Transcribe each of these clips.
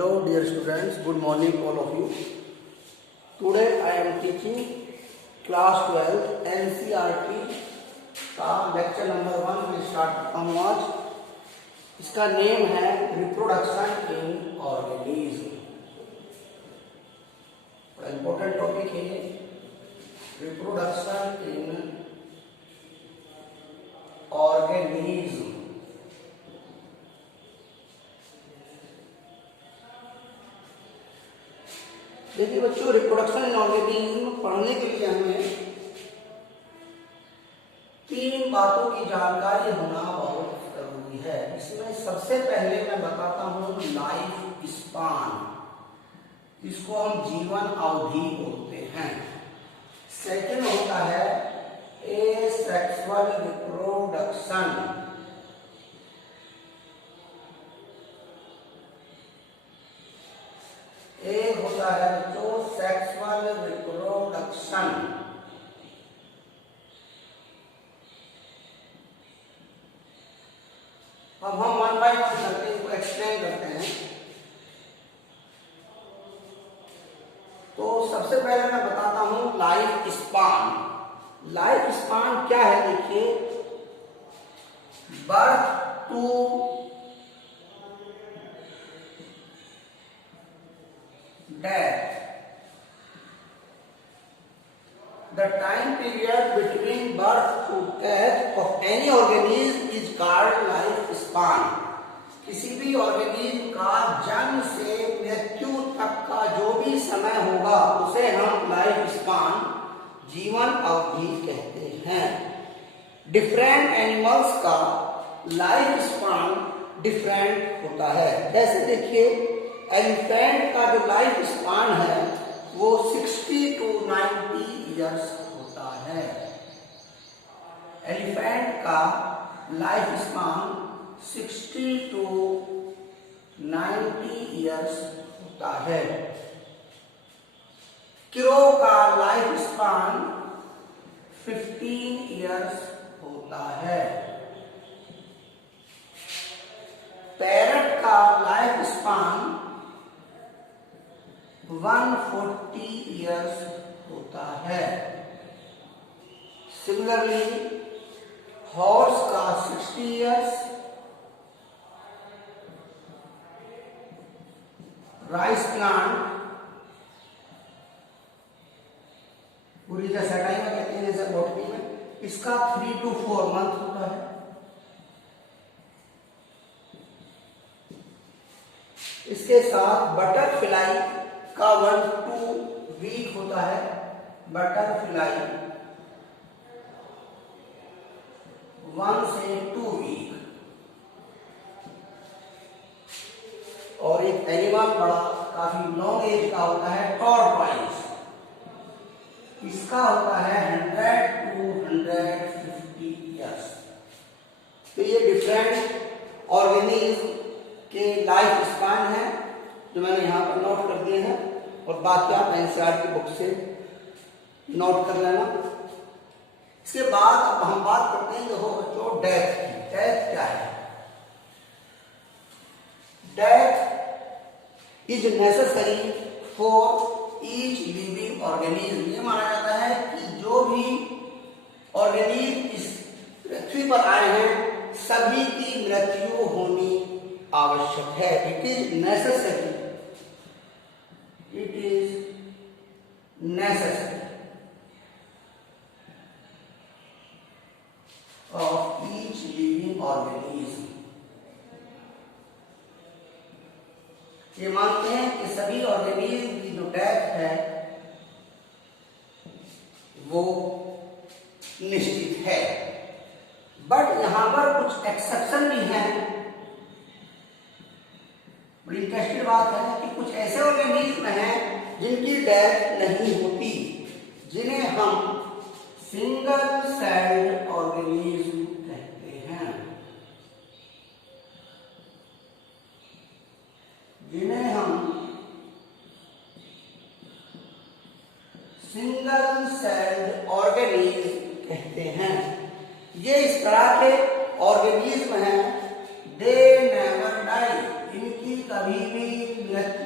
Hello dear students, good morning all of you. Today I am teaching class 12 NCERT का lecture number 1 में start करता हूँ आज। इसका नेम है reproduction in organism. Important topic है रिप्रोडक्शन इन ऑर्गेनिज्म। देखिए बच्चों, रिप्रोडक्शन इन ऑर्गेनिज्म पढ़ने के लिए हमें 3 बातों की जानकारी होना बहुत जरूरी है। इसमें सबसे पहले मैं बताता हूँ लाइफ स्पान, इसको हम जीवन अवधि बोलते हैं। सेकंड होता है एसेक्सुअल रिप्रोडक्शन, एक होता है जो सेक्सुअल रिप्रोडक्शन। अब हम 1 बाय 1 करते हैं, इसको एक्सप्लेन करते हैं। तो सबसे पहले मैं बताता हूं लाइफ स्पान। लाइफ स्पान क्या है? देखिए, birth to death, the time period between birth to death of any organism is called life span। किसी भी ऑर्गेनिज्म का जन्म से मृत्यु तक का जो भी समय होगा उसे हम लाइफ स्पान, जीवन अवधि कहते हैं। डिफरेंट एनिमल्स का लाइफ स्पान डिफरेंट होता है। जैसे देखिए, एलिफेंट का जो लाइफ स्पान है वो 60 to 90 ईयर्स होता है। एलिफेंट का लाइफ स्पान 60 to 90 ईयर्स होता है। क्रो का लाइफ स्पान 15 ईयर्स होता है। पैरट का लाइफ स्पान 140 ईयर्स होता है। सिमिलरली हॉर्स का 60 ईयर्स, राइस प्लांट पूरी जैसा टाइम में कहते हैं, जैसे बॉटनी में, इसका 3 to 4 मंथ होता है। इसके साथ बटरफ्लाई का 1 to 2 वीक होता है। बटरफ्लाई 1 से 2 वीक। और एक एनिमल बड़ा काफी लॉन्ग एज का होता है, टॉर्टॉइस। इसका होता है 100 to 150 ईयर्स। तो ये डिफरेंट ऑर्गेनिज्म के लाइफ स्पान है जो मैंने यहाँ पर नोट कर दिए हैं, और बाकी आप एनसीईआरटी की बुक से नोट कर लेना। इसके बाद अब हम बात करते हैं जो डेथ की। डेथ क्या है? Death is necessary for each living organism. ये माना जाता है कि जो भी ऑर्गेनिज्म इस पृथ्वी पर आए हैं सभी की मृत्यु होनी आवश्यक है। It is necessary, it is necessary of each living organism. ये मानते हैं कि सभी ऑर्गेनिज्म की जो डेथ है वो निश्चित है। बट यहां पर कुछ एक्सेप्शन भी हैं। बड़ी इंटरेस्टिंग बात है कि कुछ ऐसे ऑर्गेनिज्म हैं जिनकी डेथ नहीं होती, जिन्हें हम सिंगल सेल्ड ऑर्गेनिज्म कहते हैं। जिन्हें हम सिंगल सेल्ड ऑर्गेनिज्म कहते हैं। ये इस तरह के ऑर्गेनिज्म हैं, दे नेवर डाई, इनकी कभी भी मृत्यु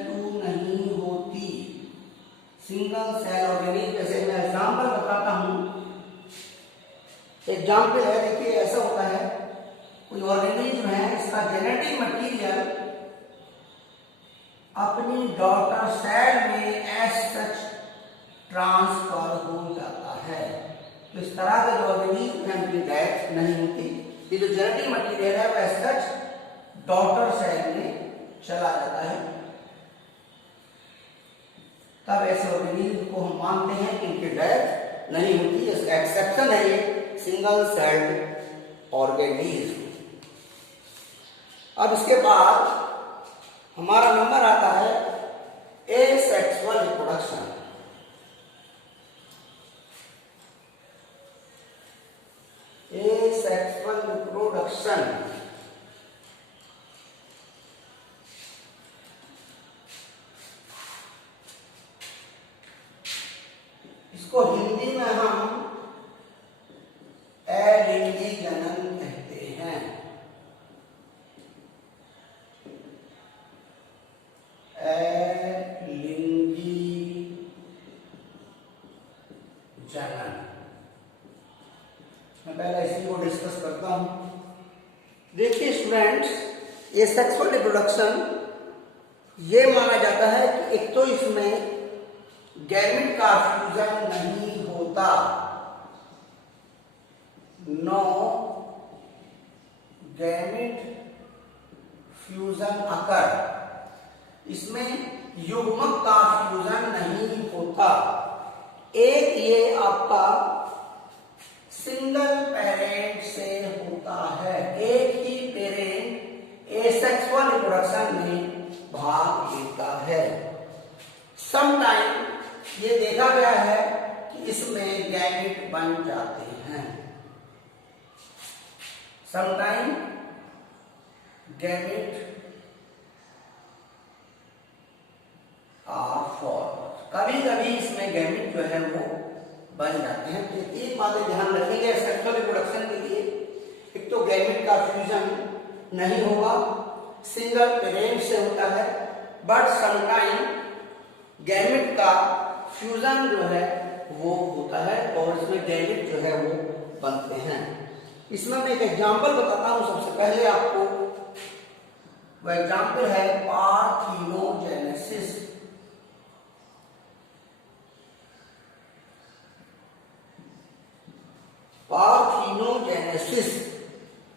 सिंगल सेल ऑर्गेनिज्म, जैसे मैं एग्जाम्पल बताता हूं। एग्जाम्पल है, देखिए ऐसा होता है, कोई ऑर्गेनिज्म है, इसका जेनेटिक मटेरियल अपनी डॉटर सेल में एज सच ट्रांसफर हो जाता है। तो इस तरह के जो ऑर्गेनिज्म है उनकी डेथ नहीं होती, ये जो जेनेटिक मटेरियल है वो एज सच डॉटर सेल में चला जाता है। तब ऐसे ऑर्गेनिज्म को हम मानते हैं कि इनकी डेथ नहीं होती। इसका एक्सेप्शन है ये सिंगल सेल्ड ऑर्गेनिज्म। अब इसके बाद हमारा नंबर आता है एसेक्सुअल रिप्रोडक्शन। एसेक्सुअल रिप्रोडक्शन इसको हिंदी में हम अलिंगी जनन कहते हैं। अलिंगी जनन, मैं पहले इसी को डिस्कस करता हूं। देखिए स्टूडेंट्स, ये सेक्सुअल रिप्रोडक्शन ये माना जाता है कि एक तो इसमें गैमेट का फ्यूजन नहीं होता, नो गैमेट फ्यूजन अकर, इसमें युग्मक का फ्यूजन नहीं होता। एक ये आपका सिंगल पेरेंट से होता है, एक ही पेरेंट एसेक्सुअल रिप्रोडक्शन में भाग लेता है। समटाइम ये देखा गया है कि इसमें गैमेट बन जाते हैं, समटाइम गैमेट आर फॉर्म, कभी कभी इसमें गैमेट जो है वो बन जाते हैं। तो एक बात ध्यान रखेंगे सेक्सुअल रिप्रोडक्शन के लिए, एक तो गैमेट का फ्यूजन नहीं होगा, सिंगल पेरेंट से होता है, बट समटाइम गैमेट का फ्यूजन जो है वो होता है और इसमें गैमेट जो है वो बनते हैं। इसमें मैं एक एग्जांपल बताता हूं सबसे पहले आपको। वो एग्जांपल है पार्थिनोजेनेसिस। पार्थिनोजेनेसिस,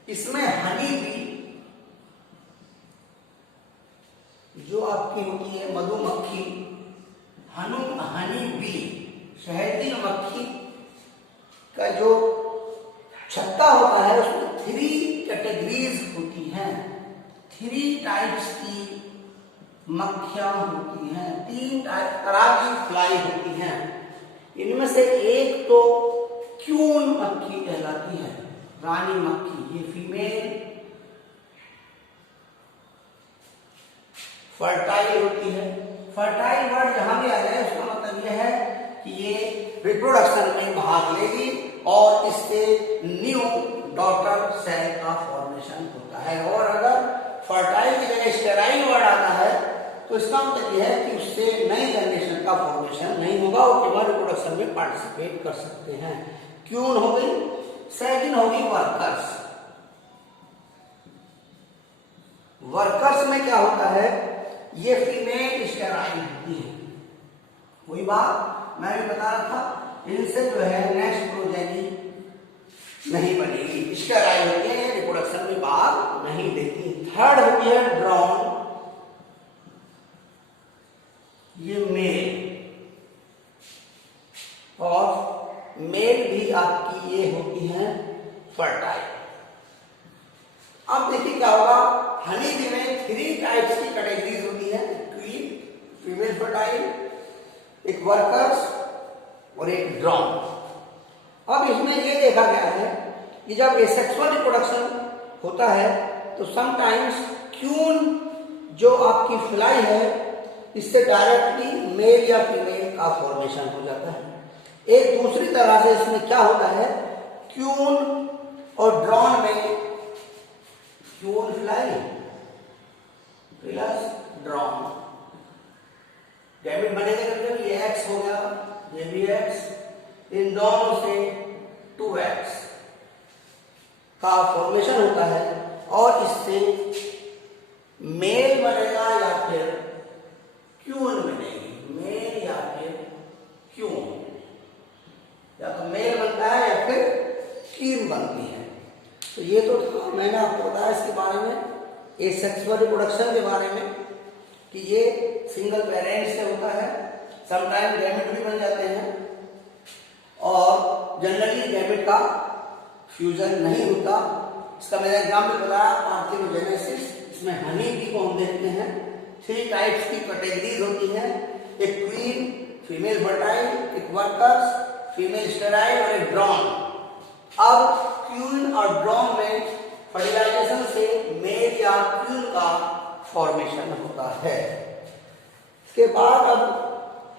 इसमें हनी बी जो आपकी होती है मधुमक्खी, हनी बी शहद मक्खी का जो छत्ता होता है उसमें 3 कैटेगरीज होती हैं, 3 टाइप्स की मक्खियां होती हैं, 3 तरह की फ्लाई होती हैं। इनमें से एक तो क्यून मक्खी कहलाती है, रानी मक्खी, ये फीमेल फर्टाइल होती है। फर्टाइल वर्ड जहां भी आ जाए उसका मतलब यह है कि ये रिप्रोडक्शन में भाग लेगी और इससे न्यू डॉटर सेल का फॉर्मेशन होता है। और अगर फर्टाइल की जगह स्टेराइल वर्ड आता है तो इसका मतलब यह है कि उससे नई जनरेशन का फॉर्मेशन नहीं होगा और केवल रिप्रोडक्शन में पार्टिसिपेट कर सकते हैं। क्यून हो गई, सेकंड होगी वर्कर्स। वर्कर्स में क्या होता है, ये फीमेल स्टेराइल होती है। वही बात मैं भी बता रहा था, इनसे जो है नेक्स्ट प्रोजेनी नहीं बनेगी, स्टेराइल होती है, रिप्रोडक्शन में भाग नहीं देती। थर्ड होती है ड्रॉन, ये मेल, और मेल भी आपकी ये होती है फर्टाइल। अब देखिए क्या होगा, हनी बी में 3 टाइप्स की कैटेगरीज होती है, क्वीन, फीमेल फर्टाइल, एक वर्कर्स और एक ड्रॉन। अब इसमें ये देखा गया है कि जब एसेक्सुअल रिप्रोडक्शन होता है तो समटाइम्स क्यून जो आपकी फ्लाई है इससे डायरेक्टली मेल या फीमेल का फॉर्मेशन हो जाता है। एक दूसरी तरह से इसमें क्या होता है, क्यून और ड्रॉन में queen fly plus drone gamete बनेगा, मतलब ये एक्स एक्स हो गया, ये भी एक्स, इन दोनों से 2x का फॉर्मेशन होता है और इससे मेल बनेगा या फिर क्यून बनेगी, मेल या फिर क्यून, या तो मेल बनता है या फिर कीन बनती है। तो ये तो था, मैंने आपको बताया इसके बारे में, एसेक्सुअल रिप्रोडक्शन के बारे में, कि ये सिंगल पेरेंट से होता है, समटाइम गैमेट भी बन जाते हैं और जनरली गैमेट का फ्यूजन नहीं होता। इसका मैंने एग्जाम्पल बताया पार्थिनोजेनेसिस, इसमें हनी बी को हम देखते हैं। 3 टाइप्स की कैटेगरीज होती हैं, एक क्वीन, फीमेल फर्टाइल, एक वर्कर्स, फीमेल स्टेराइल और एक ड्रोन। अब क्वीन और ड्रोन में फर्टिलाइजेशन से मेल या क्वीन का फॉर्मेशन होता है। इसके बाद अब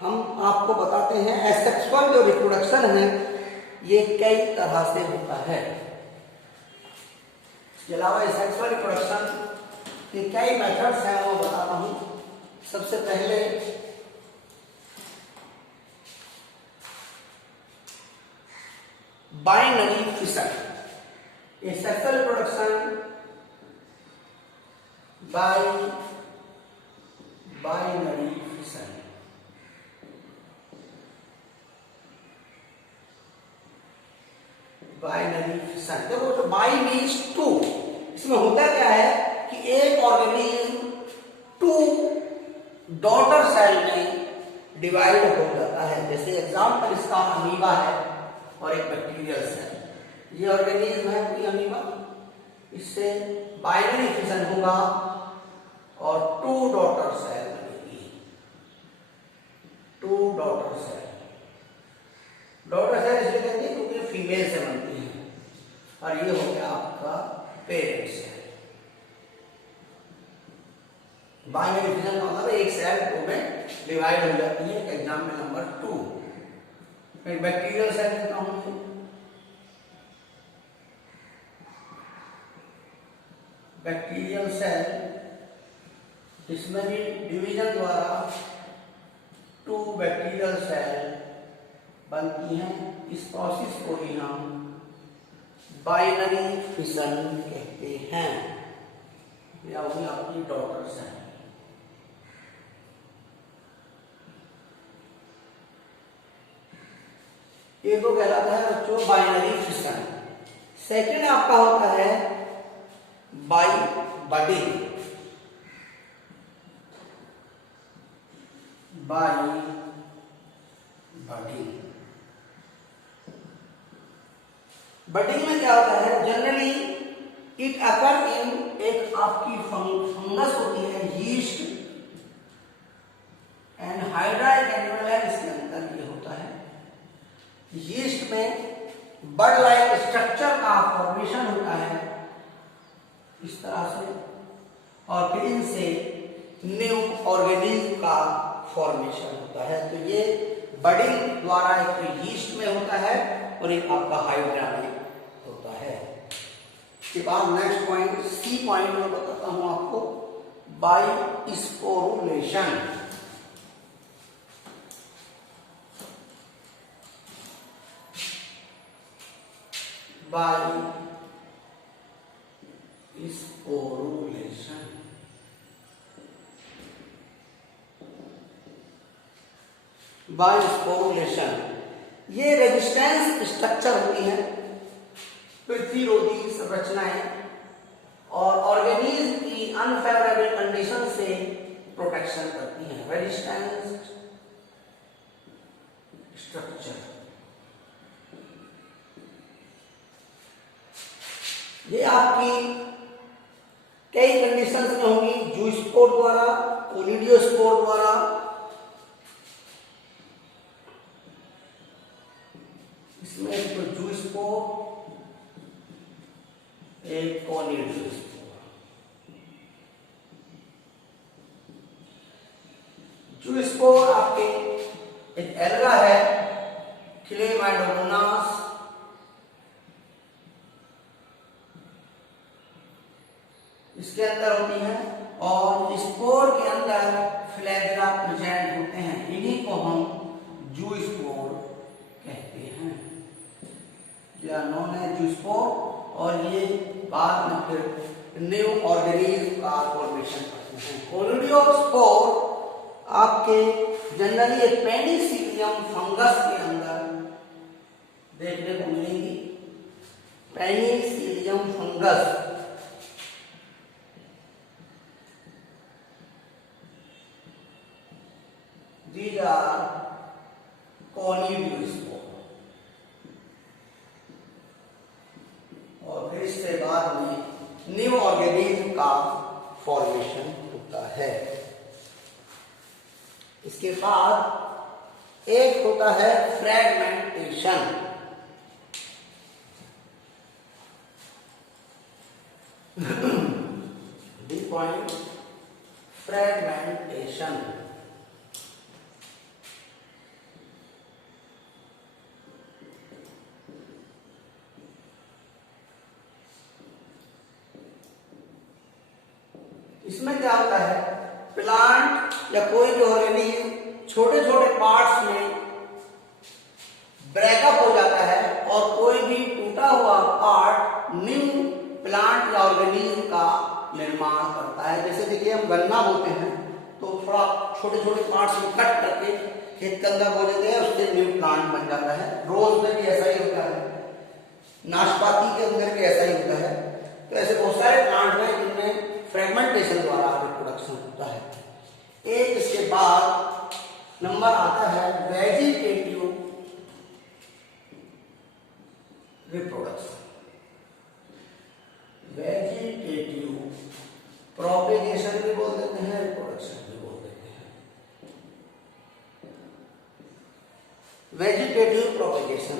हम आपको बताते हैं एसेक्सुअल जो रिप्रोडक्शन है ये कई तरह से होता है। इसके अलावा एसेक्सुअल रिप्रोडक्शन के कई मेथड्स हैं, वो बताता हूं। सबसे पहले binary fission, asexual reproduction binary fission. Binary fission, देखो तो बाई मीन्स 2, इसमें होता क्या है कि एक ऑर्गेनिज्म 2 डॉटर सेल में डिवाइड हो जाता है। जैसे एग्जांपल इसका अमीबा है और एक बैक्टीरियल सेल, ये ऑर्गेनिज्म है कोई अमीबा, इससे बाइनरी फिशन होगा और 2 डॉटर सेल बनेगी, 2 डॉटर सेल। डॉटर सेल इसलिए कहते हैं क्योंकि फीमेल से बनती है और ये हो गया आपका पेरेंट सेल। बाइनरी फिशन का मतलब एक सेल 2 में डिवाइड हो जाती है। Example number 2। फिर बैक्टीरियल सेल लेता हूं, बैक्टीरियल सेल, इसमें भी डिवीजन द्वारा 2 बैक्टीरियल सेल बनती हैं। इस प्रोसेस को ही हम बाइनरी फिशन कहते हैं, या वही आपकी डॉटर सेल। ये तो कहलाता है बच्चों बाइनरी फिशन। सेकंड आपका होता है by budding, by budding. Budding में क्या होता है, जनरली इट अकर इन, एक आपकी फंगस होती है यीस्ट एंड हाइड्रा एक एनिमल है, इसके अंदर ये होता है। यीस्ट में बड लाइक स्ट्रक्चर का फॉर्मेशन होता है इस तरह से, और फिर इनसे न्यू ऑर्गेनिज्म का फॉर्मेशन होता है। तो ये बडिंग द्वारा एक यीस्ट में होता है और एक आपका हाइड्रा में होता है। इसके बाद नेक्स्ट पॉइंट, सी पॉइंट में बताता हूं आपको, by sporulation. By sporulation, by sporulation ये रेजिस्टेंस स्ट्रक्चर होती है, प्रतिरोधी संरचनाएं, और ऑर्गेनिज्म की अनफेवरेबल कंडीशन से प्रोटेक्शन करती हैं। रेजिस्टेंस स्ट्रक्चर, ये आपकी कई कंडीशंस में होंगी, जूस्पोर द्वारा, ओलिडियोस्पोर द्वारा, इसमें एक जूस्पोर, एक ओलिडियोस्पोर। जूस्पोर आपके एक एल्गा है, क्लेमाइडोमोनास, इसके अंदर होती है, और स्पोर के अंदर फ्लैगेला प्रेजेंट होते हैं। इन्हीं को हम ओलियोस्पोर और ये बाद में फिर न्यू ऑर्गेनिज्म का फॉर्मेशन करते हैं। ओलियोस्पोर आपके जनरली एक पेनिसिलियम फंगस के अंदर देखने को मिलेंगी। पेनिसिलियम फंगस these are कोनिडियोस्पोर और फिर इसके बाद में न्यू ऑर्गेनिज्म का फॉर्मेशन होता है। इसके बाद एक होता है फ्रेगमेंटेशन। D point fragmentation. इसमें क्या होता है, प्लांट या कोई भी ऑर्गेनिज्म छोटे छोटे पार्ट्स में ब्रेकअप हो जाता है और कोई भी टूटा हुआ पार्ट न्यू प्लांट या ऑर्गेनिज्म का निर्माण करता है। जैसे देखिए हम गन्ना बोते हैं तो थोड़ा छोटे छोटे पार्ट्स में कट करके खेत के अंदर बो देते हैं, उससे न्यू प्लांट बन जाता है। रोज में भी ऐसा ही होता है, नाशपाती के अंदर भी ऐसा ही होता है। तो ऐसे बहुत सारे प्लांट हैं जिनमें फ्रेगमेंटेशन द्वारा रिप्रोडक्शन होता है। एक इसके बाद नंबर आता है वेजिटेटिव रिप्रोडक्शन। वेजिटेटिव प्रोपेगेशन भी बोल देते हैं, रिप्रोडक्शन भी बोल देते हैं। वेजिटेटिव प्रोपेगेशन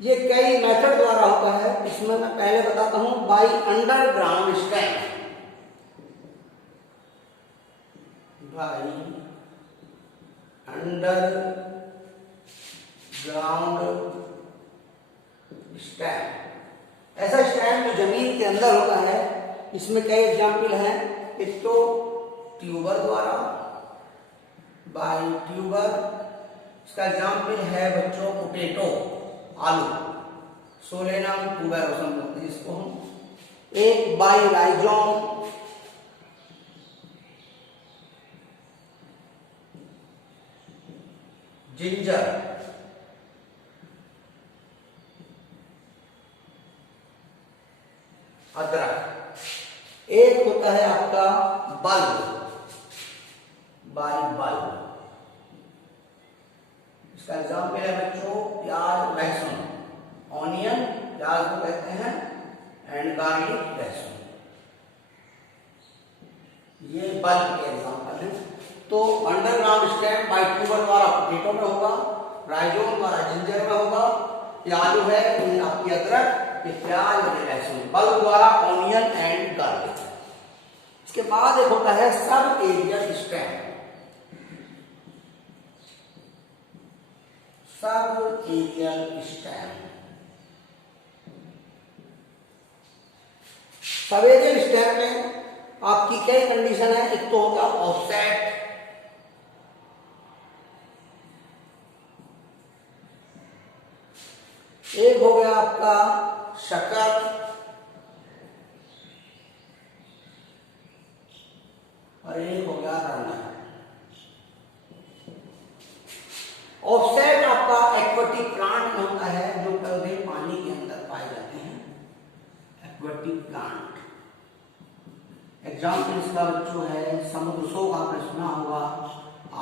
ये कई मेथड द्वारा होता है। इसमें मैं पहले बताता हूं by underground stem. By underground stem. ऐसा स्टेम जो जमीन के अंदर होता है, इसमें कई एग्जाम्पल हैं। एक तो ट्यूबर द्वारा, बाय ट्यूबर। इसका एग्जाम्पल है बच्चों पोटैटो, आलू, सोलेनम ट्यूबेरोसम बोलते हैं इसको हम। एक बाय राइजोम, जिंजर, अदरक। एक होता है आपका बल्ब, बाय बल्ब। इसका एग्जाम्पल है बच्चों प्याज, लहसुन, ऑनियन प्याज को कहते हैं, एंड गार्लिक लहसुन। ये बल्ब के एग्जाम्पल है। तो अंडरग्राउंड स्टेम बाय ट्यूबर द्वारा पोटैटो में होगा, राइजोम द्वारा जिंजर में होगा, ये आलू है, ये आपकी अदरक, ये प्याज, ये लहसुन। बल्ब द्वारा ऑनियन एंड गार्लिक। इसके बाद एक होता है sub aerial stem. Sub aerial stem. Sub aerial stem में आपकी कई कंडीशन है। एक तो होगा ऑफसेट, एक हो गया आपका शक्कर, और एक हो गया रनर। ऑफसेट आपका एक्वेटिक प्लांट में होता है जो पौधे पानी के अंदर पाए जाते हैं, एक्वेटिक प्लांट। एग्जाम्पल इसका बच्चों है समुद्र शोक, आपने सुना होगा,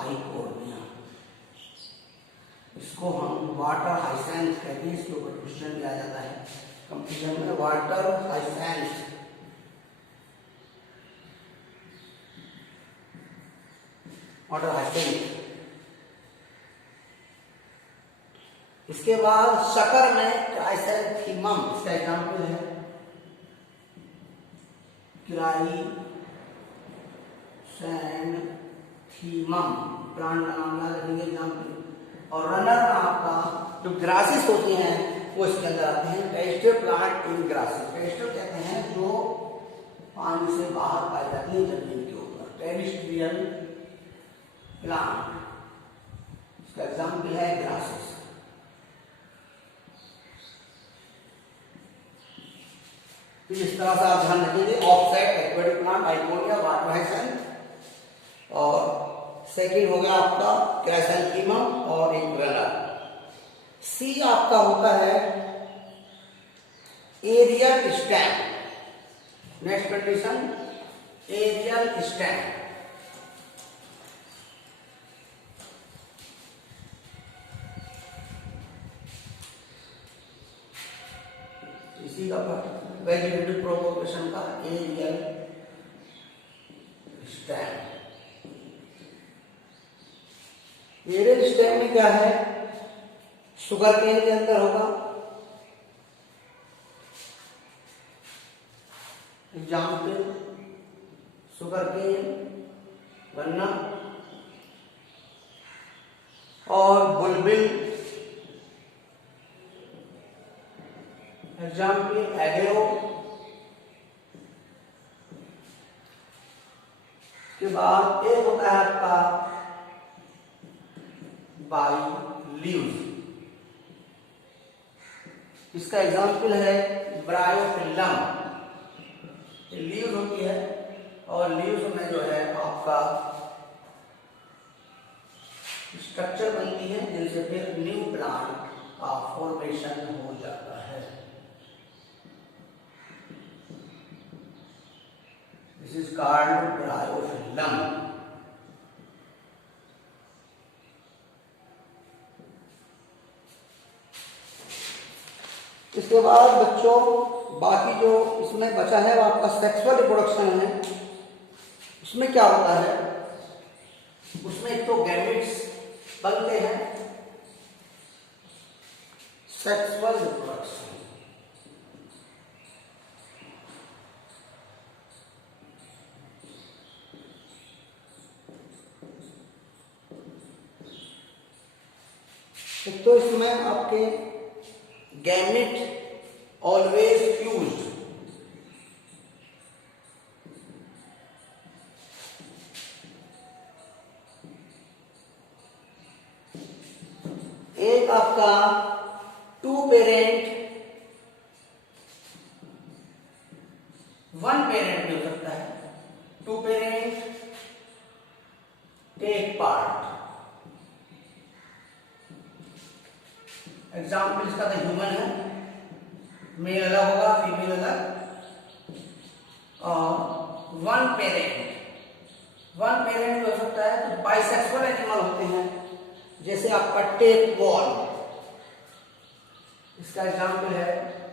आइकोर्निया। इसको हम वाटर हाइसेंस कहते हैं। इसके ऊपर क्वेश्चन भी आ जाता है कंपटीशन में, वाटर हाइसेंस। Water Hisense. इसके बाद शक्कर में क्राइसैंथेमम, इसका एग्जाम्पल है क्राइसैंथेमम। प्लांट का नाम याद रखेंगे एग्जाम्पल। और रनर में आपका जो ग्रासेस होती हैं वो इसके अंदर आते हैं। Terrestrial plant in grasses, terrestrial कहते हैं जो पानी से बाहर पाई जाती है जमीन के ऊपर, टेरेस्ट्रियल प्लांट। इसका एग्जाम्पल है ग्रासेस। तो इस तरह से आप ध्यान रखेंगे। ऑफसेट एक्वेटिक प्लांट, आइकोनिया, वाटर हाइसेंथ, और सेकंड हो गया आपका क्राइसैंथेमम और एक रनर। सी आपका होता है aerial stem. Next condition aerial stem. इसी का वेजिटेटिव प्रोपोगेशन का एरियल स्टेम। एरियल स्टेम में क्या है, शुगर केन के अंदर होगा। एग्जाम्पल शुगर केन, गन्ना, और बुलबिल, एग्जाम्पल एगेओ। के बाद एक होता है आपका बाई लीव्स। इसका एग्जाम्पल है ब्रायोफिल्लम। लीव्स होती है और लीव्स में जो है आपका स्ट्रक्चर बनती है जिनसे फिर न्यू प्लांट का फॉर्मेशन हो जाता है। This is called Bryophyllum. इसके बाद बच्चों बाकी जो इसमें बचा है वो आपका सेक्सुअल रिप्रोडक्शन है। उसमें क्या होता है, उसमें एक तो गैमेट्स बनते हैं। सेक्सुअल रिप्रोडक्शन एक तो इसमें आपके गैमेट always fused। एक आपका टू पेरेंट, वन पेरेंट भी हो सकता है। Two parent take part. Example इसका तो ह्यूमन है, मेल अलग होगा, फीमेल अलग। और वन पेरेंट हो सकता है। तो बाइसेक्सुअल एनिमल होते हैं, जैसे आपका टेप वॉल। इसका एग्जाम्पल है